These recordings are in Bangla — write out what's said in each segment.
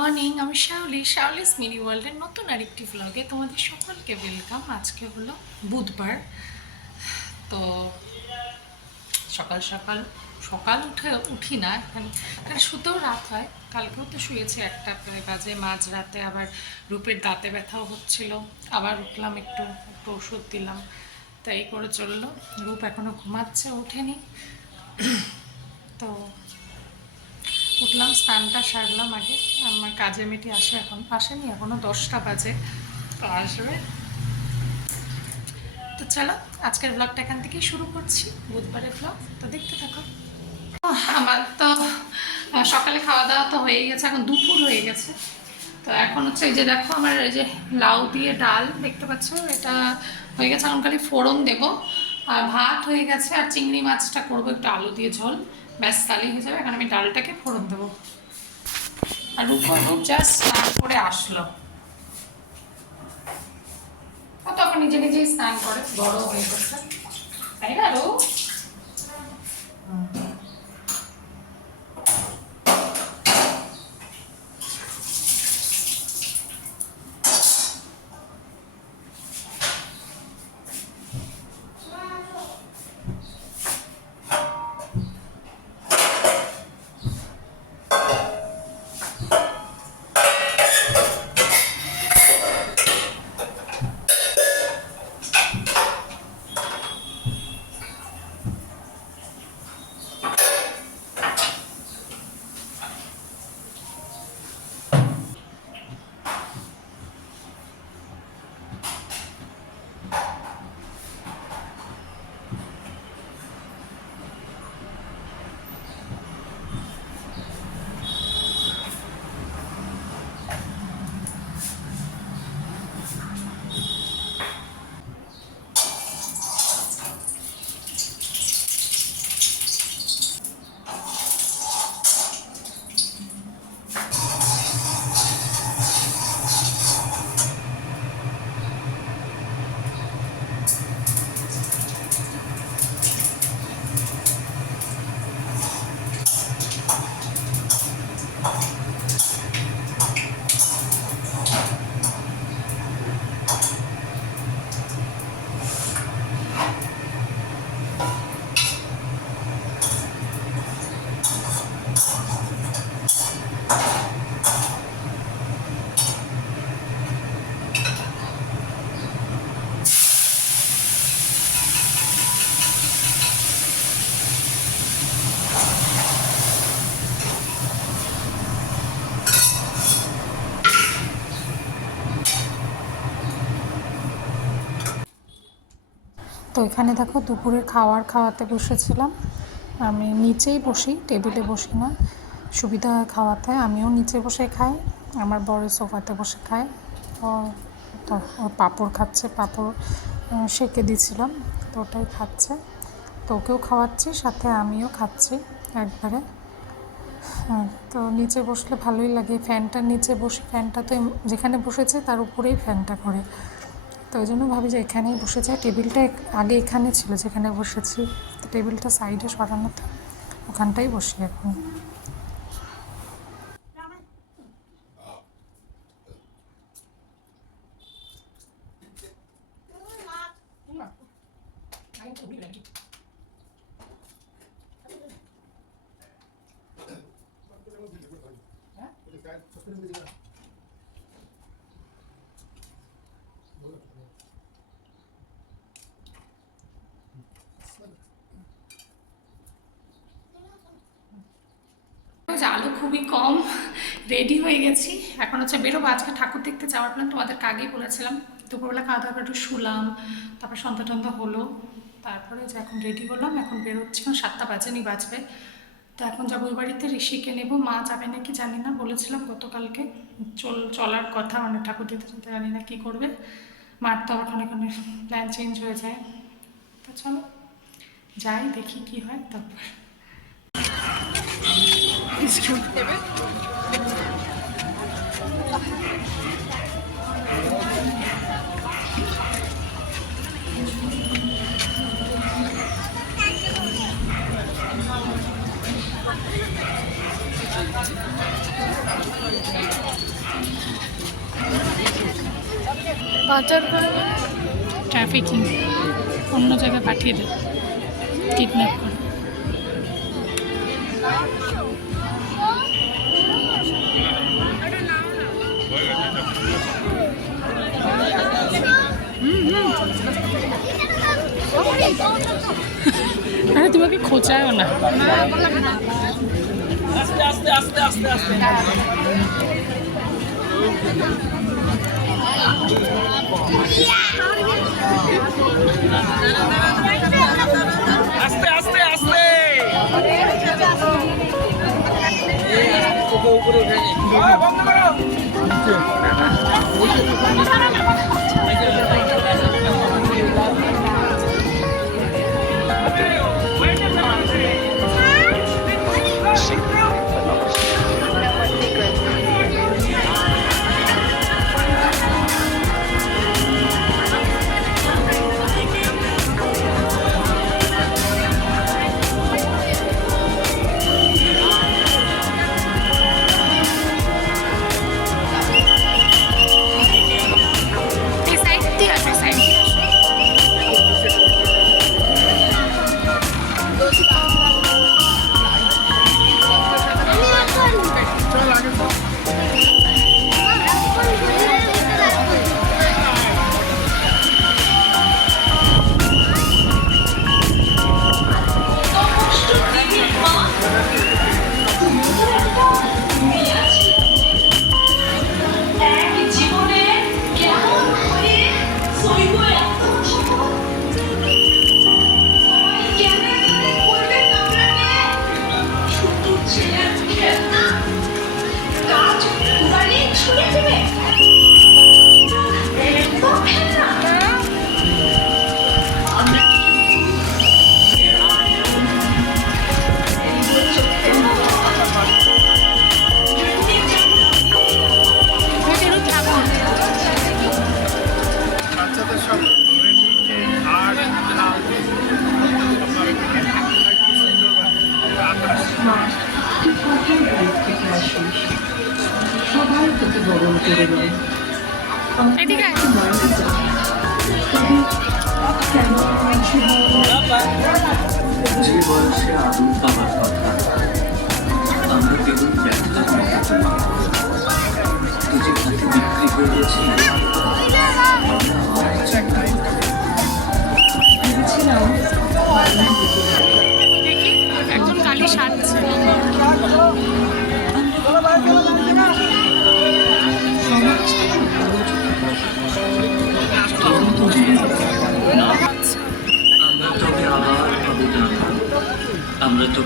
মর্নিং আমি শাওলি শাওলিস মিনি ওয়ার্ল্ডের নতুন আরেকটি ব্লগে তোমাদের সকলকে ওয়েলকাম আজকে হলো বুধবার। তো সকাল সকাল সকাল উঠে, উঠি না, এখানে এখানে শুতেও রাত হয়। কালকেও তো শুয়েছি একটা বাজে মাঝ রাতে আবার রূপের দাঁতে ব্যথাও হচ্ছিল। আবার উঠলাম একটু একটু ওষুধ দিলাম, তাই করে চলল। রূপ এখনও ঘুমাচ্ছে, ওঠেনি। তো উঠলাম, স্নানটা সারলাম আগে। আমার কাজে মেয়েটি আসে এখন। আসেনি এখনও দশটা বাজে। তো আসবে। তো চলো, আজকের ব্লগটা এখান থেকেই শুরু করছি। বুধবারের ব্লগ তো দেখতে থাকো। আমার তো সকালে খাওয়া দাওয়া তো হয়ে গেছে, এখন দুপুর হয়ে গেছে। তো এখন হচ্ছে এই যে দেখো, আমার এই যে লাউ দিয়ে ডাল, দেখতে পাচ্ছ? এটা হয়ে গেছে, এখন খালি ফোড়ন দেবো। আর ভাত হয়ে গেছে, আর চিংড়ি মাছটা করব, একটু আলু দিয়ে ঝোল। ব্যাস তালি হয়ে যাবে এখন আমি ডালটাকে ফোড়ন দেবো। আর রূপ রূপ জাস্ট স্নান করে আসলো। ও তখন নিজে নিজেই স্নান করে, বড় হয়ে গেছে। তাই না রূপ তো এখানে দেখো দুপুরের খাওয়ার খাওয়াতে বসেছিলাম। আমি নিচেই বসি টেবিলে বসি না। সুবিধা হয় খাওয়াতে আমিও নিচে বসে খাই আমার বড় সোফাতে বসে ও তো পাঁপড় খাচ্ছে পাঁপড় সেঁকে দিয়েছিলাম তো ওটাই খাচ্ছে। তো ওকেও খাওয়াচ্ছি সাথে আমিও খাচ্ছি একবারে। হ্যাঁ, তো নিচে বসলে ভালোই লাগে ফ্যানটার নিচে বসে ফ্যানটা তো যেখানে বসেছে তার উপরেই ফ্যানটা করে। তো ওই জন্য ভাবি যে এখানেই বসে যাই টেবিলটা আগে এখানে ছিল, যেখানে বসেছি। তো টেবিলটা সাইডে সরানোতে ওখানটাই বসি এখন। যে আলু খুবই কম রেডি হয়ে গেছি। এখন হচ্ছে বেরোবো, আজকে ঠাকুর দেখতে যাওয়ার প্ল্যান তোমাদেরকে আগেই বলেছিলাম। দুপুরবেলা খাওয়া দাওয়া একটু শুলাম, তারপর সন্ধ্যা টন্ধা হলো, তারপরে যে এখন রেডি হলাম, এখন বেরোচ্ছি, এখন সাতটা বাজেনি, বাজবে। তো এখন যাব ওই বাড়িতে, ঋষিকে নেব, মা যাবে নাকি জানি না, বলেছিলাম গতকালকে। চল, চলার কথা মানে ঠাকুর দিতে জানি না কী করবে। মার তো আবার অনেক অনেক প্ল্যান চেঞ্জ হয়ে যায়। তো চলো, যাই, দেখি কি হয়, তারপর। ট্রাফিকিং অন্য জায়গায় পাঠিয়ে দেয় কিডন্যাপ করে। আরে তোমাকে খোঁচায়ও না। আস্তে আস্তে আস্তে। বন্ধ করো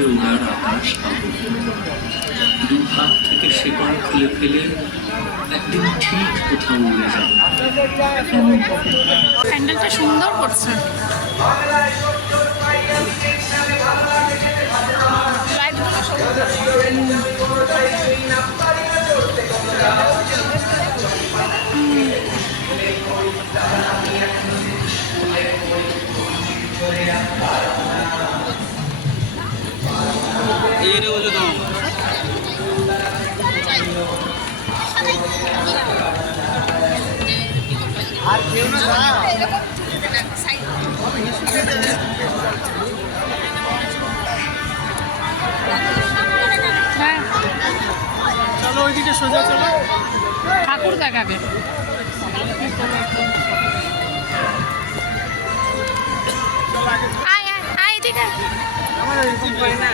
ভাবে উদার আকাশ দু হাত থেকে শেকড় খুলে ফেলে একদিন ঠিক কোথাও উড়ে যাবে। প্যান্ডেলটা সুন্দর করছে। লাইটগুলো নিচে সোজা চলো। ঠাকুর দেখাবে। আয় আয় আয় ঠিক আছে আমার ওই না।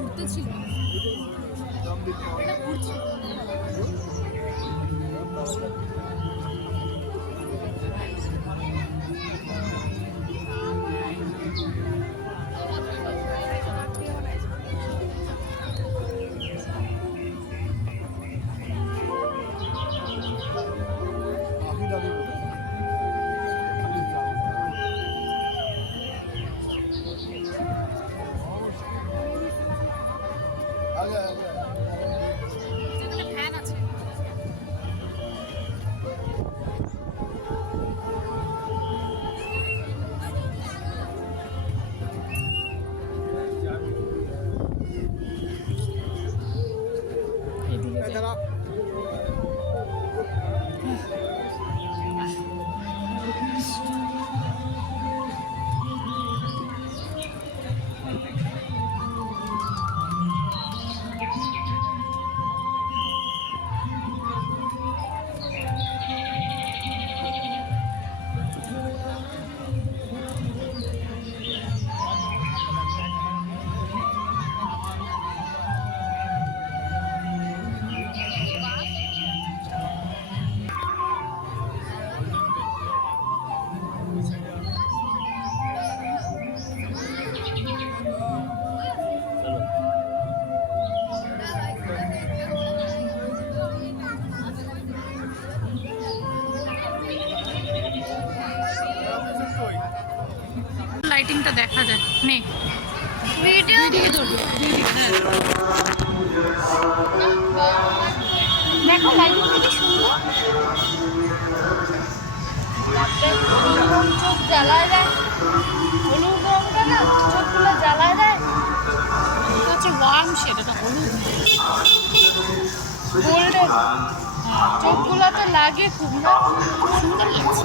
ঘুরতে ছিল। ঘুরছে। এদিকে যাই। লাইটিংটা দেখা যায় নে। ভিডিও দেখো লাইটিং কি সুন্দর? চোখ জ্বালায় দেয়। হলুদ রঙটা না চোখগুলো জ্বালায় দেয়। হচ্ছে ওয়ার্ম শেড এটা হলুদ। গোল্ডেন চোখগুলোতে লাগে খুব না? সুন্দর লাগছে।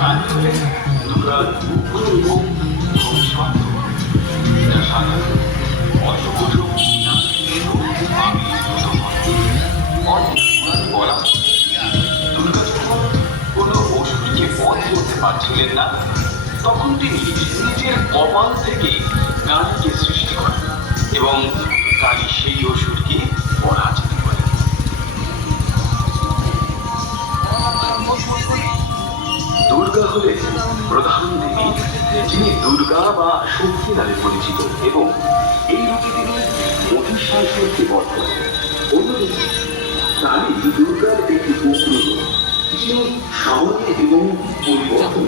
আমি করি কোনো অসুরকে বধ করতে পারছিলেন না তখন তিনি নিজের কপাল থেকে কালীকে সৃষ্টি করেন এবং কালী সেই অসুরকে যিনি দুর্গা বা শক্তি নামে পরিচিত এবং এই রূপে তিনি মহিষাসুরকে শক্তি বর্তমান অন্যদিকে কালী দুর্গার একটি উপগ্রহ যিনি সাহসী এবং পরিবর্তন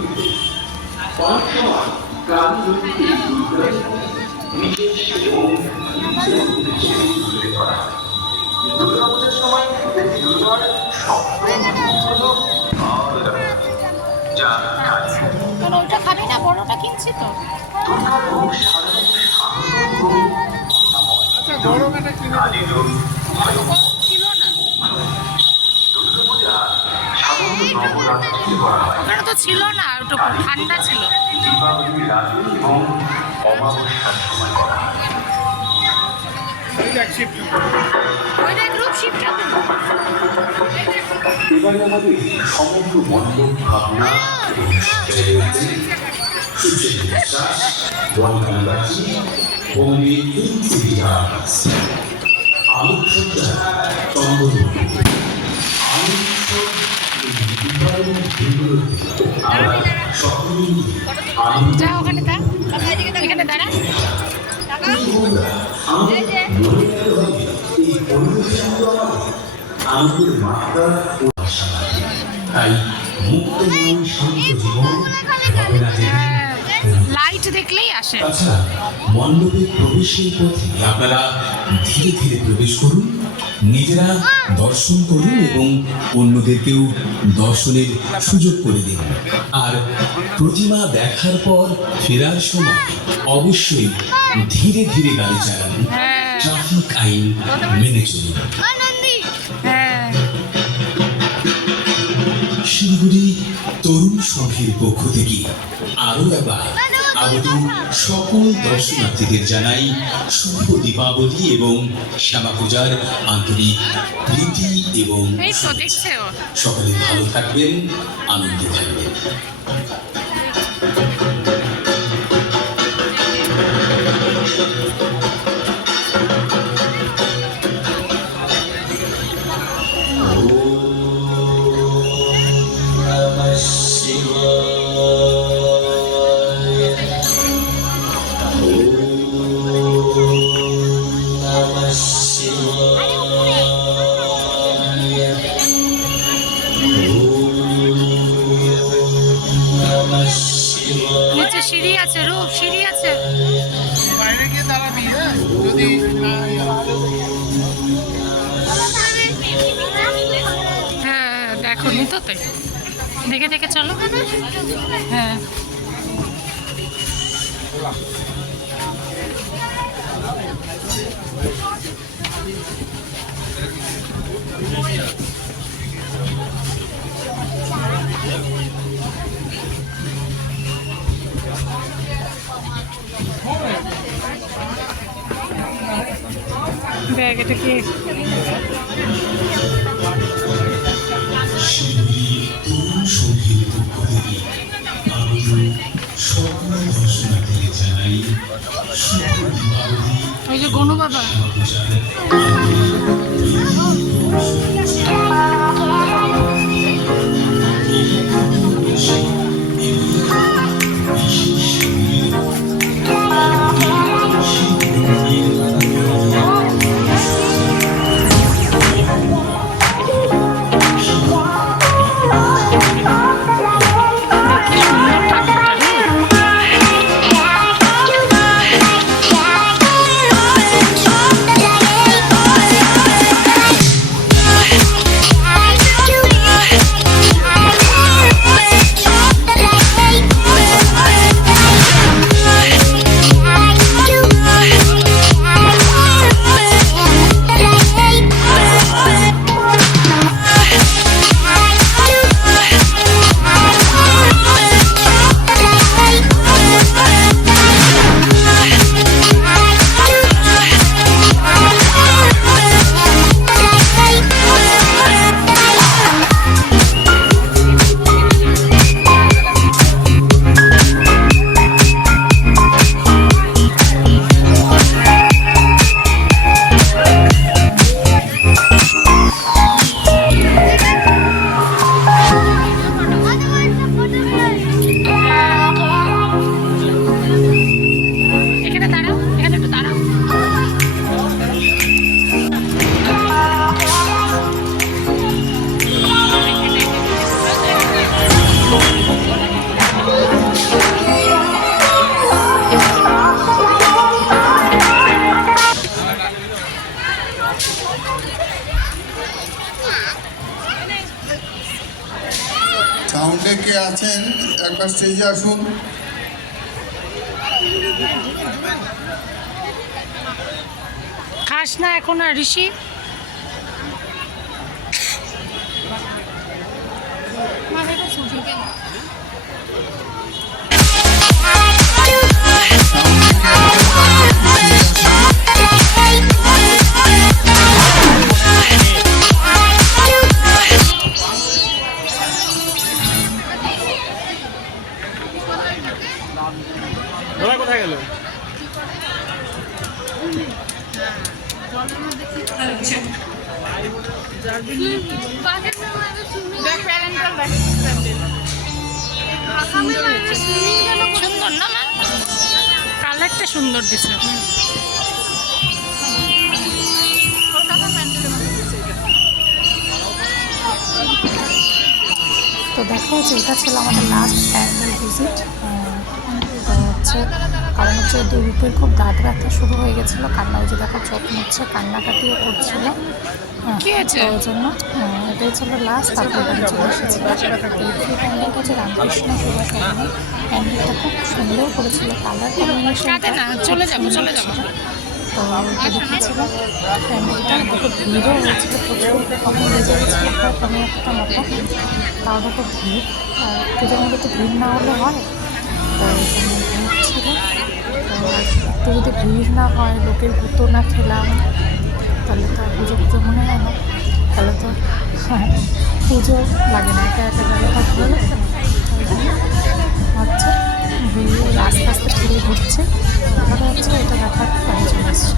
অনেক সময় কালী রূপকে দুর্গার বিশেষ এবং দুর্গা পুজোর সময় দুর্গার যা কারণ ওইটা খাবি না? বড়টা কিনছি তো। আচ্ছা গরম কিনে ছিল না। ওখানে তো ছিল না ওটা ঠান্ডা ছিল। ওই দেখ শিফট এবারে আমাদের সমগ্র মণ্ডপ ভাবনা এবং সূর্যের বিশ্বাস বনকান্দাজি বঙ্গে তিনটি আলোকসজ্জা চন্দ্র আমরা আনন্দের মাত্রা ও আশা লাগে। তাই মুক্তময় শান্ত জীবন হবে না যেদিন লাইট দেখলেই আসে। আচ্ছা মণ্ডপে প্রবেশের পথে আপনারা ধীরে ধীরে প্রবেশ করুন নিজেরা দর্শন করুন এবং অন্যদেরকেও দর্শনের সুযোগ করে দিন। আর প্রতিমা দেখার পর ফেরার সময় অবশ্যই ধীরে ধীরে গাড়ি চালান। ট্রাফিক আইন মেনে চলুন। শিলিগুড়ি তরুণ সংঘের পক্ষ থেকে আরও একবার আগত সকল দর্শনার্থীদের জানাই শুভ দীপাবলি এবং শ্যামা পূজার আন্তরিক প্রীতি এবং সকলে ভালো থাকবেন আনন্দ থাকবেন। ব্যাগ এটা কি? গনু বাবা সাউন্ডে কে আছেন? একবার স্টেজে আসুন। খাস না এখন আর ঋষি? সুন্দর না মা কালারটা সুন্দর দিছে। তো দেখো যে এটা ছিল আমাদের লাস্ট অ্যানুয়াল ভিজিট তো হচ্ছে কারণ হচ্ছে দুরূপের খুব দাঁত ব্যথা শুরু হয়ে গেছিল কান্না ওই যে দেখো চোখ মুচ্ছে কান্নাকাটিও করছিল। হ্যাঁ, ওই জন্য হ্যাঁ, এটাই ছিল লাস্ট তারপরে বাড়ি চলে এসেছিল প্যান্ডেলটা হচ্ছে রামকৃষ্ণ সেবা প্যান্ডেল প্যান্ডেলটা খুব সুন্দর করেছিল কালার কাঁদে চলে যাব চলে যাব। তো ওটা প্যান্ডেলটা দেখো ভিড়ও হয়েছিল প্রচুর কখন বেজে গেছিল প্রায় পনেরো একটা মতো। তাও দেখো ভিড় আর পুজোর মধ্যে তো ভিড় না হলে হয়। তো তো যদি ভিড় না হয়, লোকের গুঁতো না খেলাম, তাহলে তো পুজো পুজো মনে হয় না। তাহলে তো পুজো লাগে না, একা একা গেলে তো ভালো লাগে ওই হচ্ছে ভিড় আস্তে আস্তে ঘুরে ঘুরছে তারপরে হচ্ছে এটা দেখার কাজ আসছে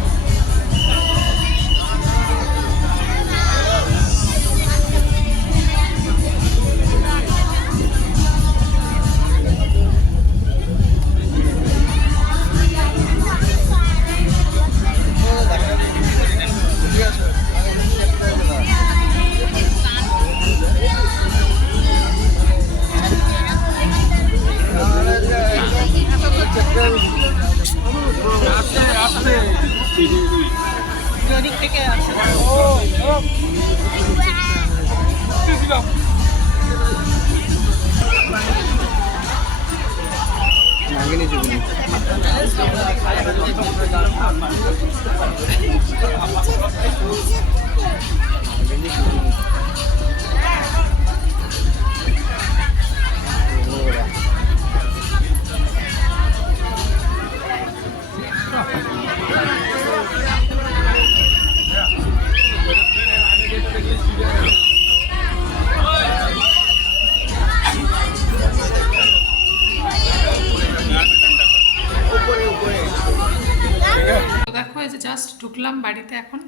ঢুকলাম বাড়িতে এখন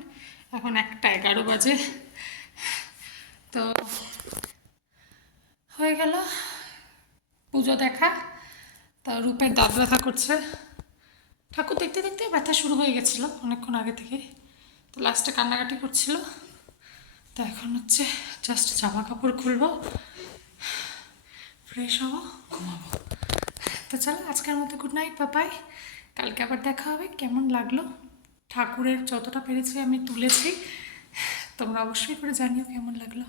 এখন একটা এগারো বাজে। তো হয়ে গেল পুজো দেখা। তা রূপের দাঁত ব্যথা করছে। ঠাকুর দেখতে দেখতে ব্যথা শুরু হয়ে গেছিল অনেকক্ষণ আগে থেকে। তো লাস্টে কান্নাকাটি করছিল। তো এখন হচ্ছে জাস্ট জামা কাপড় খুলবো ফ্রেশ হব, ঘুমাবো। তো চলো আজকের মতো গুড নাইট বাবাই কালকে আবার দেখা হবে, কেমন লাগল? ঠাকুরের যতটা পেরেছি আমি তুলেছি। তোমরা অবশ্যই করে জানিও কেমন লাগল।